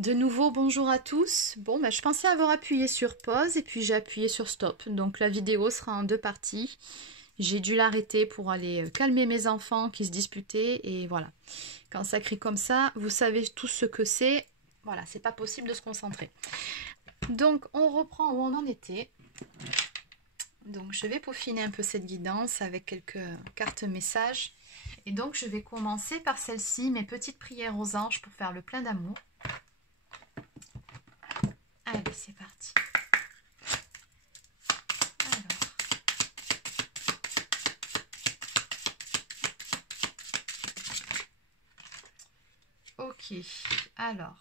De nouveau, bonjour à tous. Bon, je pensais avoir appuyé sur pause et puis j'ai appuyé sur stop. Donc la vidéo sera en deux parties. J'ai dû l'arrêter pour aller calmer mes enfants qui se disputaient et voilà. Quand ça crie comme ça, vous savez tous ce que c'est. Voilà, c'est pas possible de se concentrer. Donc on reprend où on en était. Donc je vais peaufiner un peu cette guidance avec quelques cartes messages. Et donc je vais commencer par celle-ci, mes petites prières aux anges pour faire le plein d'amour. Allez, c'est parti. Ok, alors.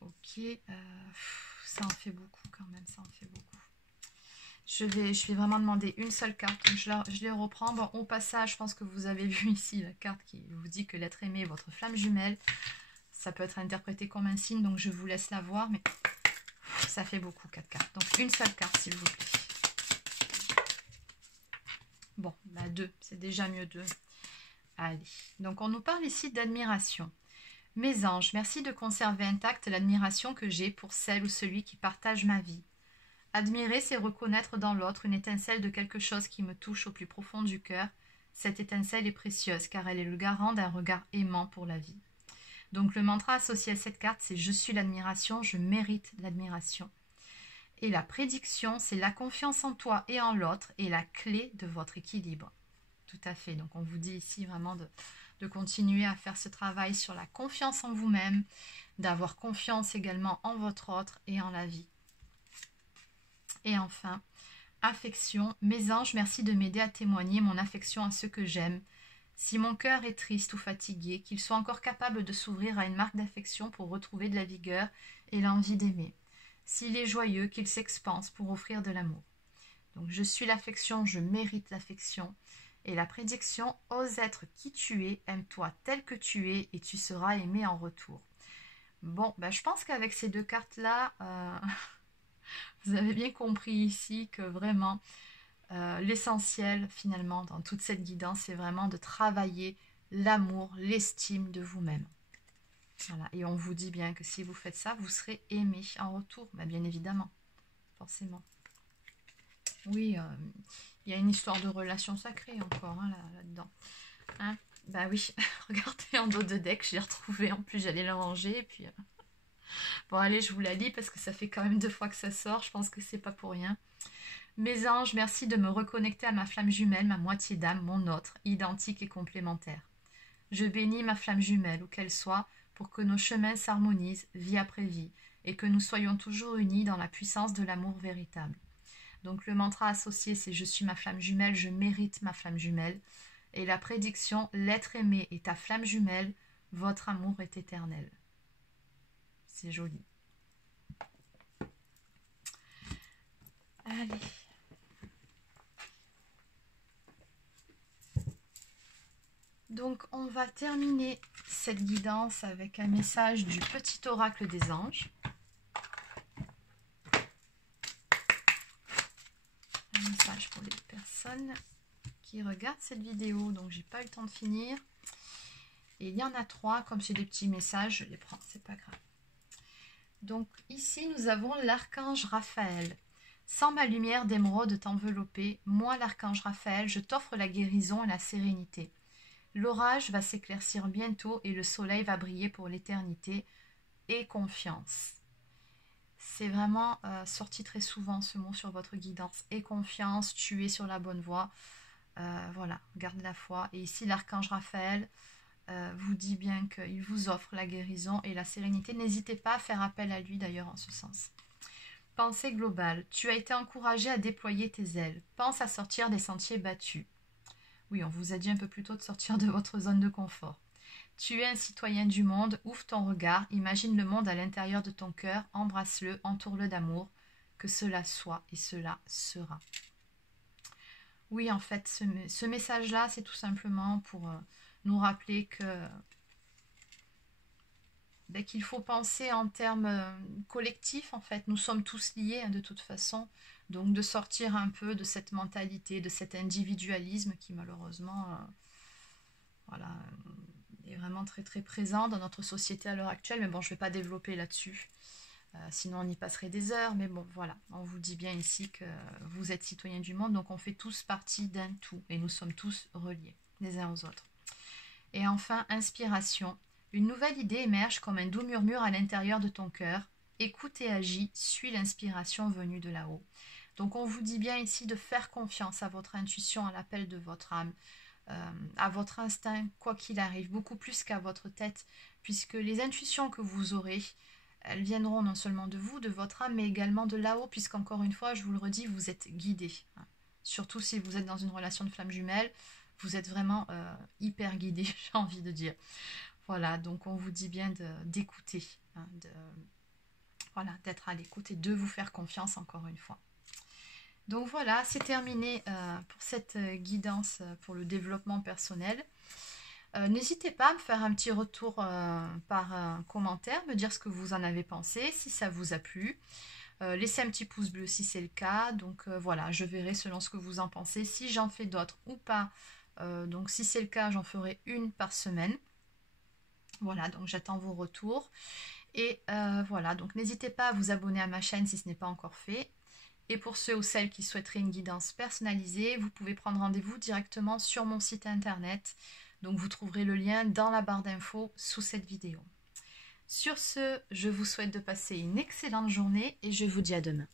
Ok, ça en fait beaucoup quand même, ça en fait beaucoup. Je vais vraiment demander une seule carte, donc je les reprends. Bon, au passage, je pense que vous avez vu ici la carte qui vous dit que l'être aimé est votre flamme jumelle. Ça peut être interprété comme un signe, donc je vous laisse la voir, mais ça fait beaucoup, 4 cartes. Donc une seule carte, s'il vous plaît. Bon, deux, c'est déjà mieux deux. Allez, donc on nous parle ici d'admiration. Mes anges, merci de conserver intacte l'admiration que j'ai pour celle ou celui qui partage ma vie. Admirer, c'est reconnaître dans l'autre une étincelle de quelque chose qui me touche au plus profond du cœur. Cette étincelle est précieuse car elle est le garant d'un regard aimant pour la vie. Donc le mantra associé à cette carte, c'est « Je suis l'admiration, je mérite l'admiration ». Et la prédiction, c'est la confiance en toi et en l'autre est la clé de votre équilibre. Tout à fait, donc on vous dit ici vraiment de continuer à faire ce travail sur la confiance en vous-même, d'avoir confiance également en votre autre et en la vie. Et enfin, affection. Mes anges, merci de m'aider à témoigner mon affection à ceux que j'aime. Si mon cœur est triste ou fatigué, qu'il soit encore capable de s'ouvrir à une marque d'affection pour retrouver de la vigueur et l'envie d'aimer. S'il est joyeux, qu'il s'expanse pour offrir de l'amour. Donc je suis l'affection, je mérite l'affection. Et la prédiction, ose être qui tu es, aime-toi tel que tu es et tu seras aimé en retour. Bon, je pense qu'avec ces deux cartes-là, vous avez bien compris ici que vraiment, l'essentiel finalement dans toute cette guidance, c'est vraiment de travailler l'amour, l'estime de vous-même. Voilà. Et on vous dit bien que si vous faites ça, vous serez aimé en retour. Bien évidemment, forcément. Oui, il y a une histoire de relation sacrée encore là-dedans. Hein, oui, regardez en dos de deck, je l'ai retrouvé. En plus, j'allais le ranger. Et puis, bon, allez, je vous la lis parce que ça fait quand même 2 fois que ça sort. Je pense que c'est pas pour rien. Mes anges, merci de me reconnecter à ma flamme jumelle, ma moitié d'âme, mon autre, identique et complémentaire. Je bénis ma flamme jumelle, où qu'elle soit, pour que nos chemins s'harmonisent vie après vie et que nous soyons toujours unis dans la puissance de l'amour véritable. Donc le mantra associé, c'est « Je suis ma flamme jumelle, je mérite ma flamme jumelle ». Et la prédiction « L'être aimé est ta flamme jumelle, votre amour est éternel ». C'est joli. Allez. Donc on va terminer cette guidance avec un message du petit oracle des anges. Un message pour les personnes qui regardent cette vidéo, donc j'ai pas eu le temps de finir. Et il y en a 3, comme c'est des petits messages, je les prends, c'est pas grave. Donc ici nous avons l'archange Raphaël. Sans ma lumière d'émeraude t'envelopper, moi l'archange Raphaël, je t'offre la guérison et la sérénité. L'orage va s'éclaircir bientôt et le soleil va briller pour l'éternité. Et confiance. C'est vraiment sorti très souvent ce mot sur votre guidance. Et confiance, tu es sur la bonne voie. Voilà, garde la foi. Et ici, l'archange Raphaël vous dit bien qu'il vous offre la guérison et la sérénité. N'hésitez pas à faire appel à lui d'ailleurs en ce sens. Pensée globale. Tu as été encouragé à déployer tes ailes. Pense à sortir des sentiers battus. Oui, on vous a dit un peu plus tôt de sortir de votre zone de confort. Tu es un citoyen du monde, ouvre ton regard, imagine le monde à l'intérieur de ton cœur, embrasse-le, entoure-le d'amour, que cela soit et cela sera. Oui, en fait, ce message-là, c'est tout simplement pour nous rappeler que qu'il faut penser en termes collectifs, en fait. Nous sommes tous liés de toute façon. Donc de sortir un peu de cette mentalité, de cet individualisme qui malheureusement voilà, est vraiment très très présent dans notre société à l'heure actuelle. Mais bon, je ne vais pas développer là-dessus. Sinon, on y passerait des heures. Mais bon, voilà, on vous dit bien ici que vous êtes citoyens du monde. Donc, on fait tous partie d'un tout. Et nous sommes tous reliés les uns aux autres. Et enfin, inspiration. Une nouvelle idée émerge comme un doux murmure à l'intérieur de ton cœur. Écoute et agis, suis l'inspiration venue de là-haut. Donc on vous dit bien ici de faire confiance à votre intuition, à l'appel de votre âme, à votre instinct, quoi qu'il arrive, beaucoup plus qu'à votre tête, puisque les intuitions que vous aurez, elles viendront non seulement de vous, de votre âme, mais également de là-haut, puisqu'encore une fois, je vous le redis, vous êtes guidé. Surtout si vous êtes dans une relation de flamme jumelle, vous êtes vraiment hyper guidé, j'ai envie de dire. Voilà, donc on vous dit bien d'écouter, voilà, d'être à l'écoute et de vous faire confiance encore une fois. Donc voilà, c'est terminé pour cette guidance pour le développement personnel. N'hésitez pas à me faire un petit retour par commentaire, me dire ce que vous en avez pensé, si ça vous a plu. Laissez un petit pouce bleu si c'est le cas. Donc voilà, je verrai selon ce que vous en pensez, si j'en fais d'autres ou pas. Donc si c'est le cas, j'en ferai une par semaine. Voilà, donc j'attends vos retours. Et voilà, donc n'hésitez pas à vous abonner à ma chaîne si ce n'est pas encore fait. Et pour ceux ou celles qui souhaiteraient une guidance personnalisée, vous pouvez prendre rendez-vous directement sur mon site internet. Donc vous trouverez le lien dans la barre d'infos sous cette vidéo. Sur ce, je vous souhaite de passer une excellente journée et je vous dis à demain.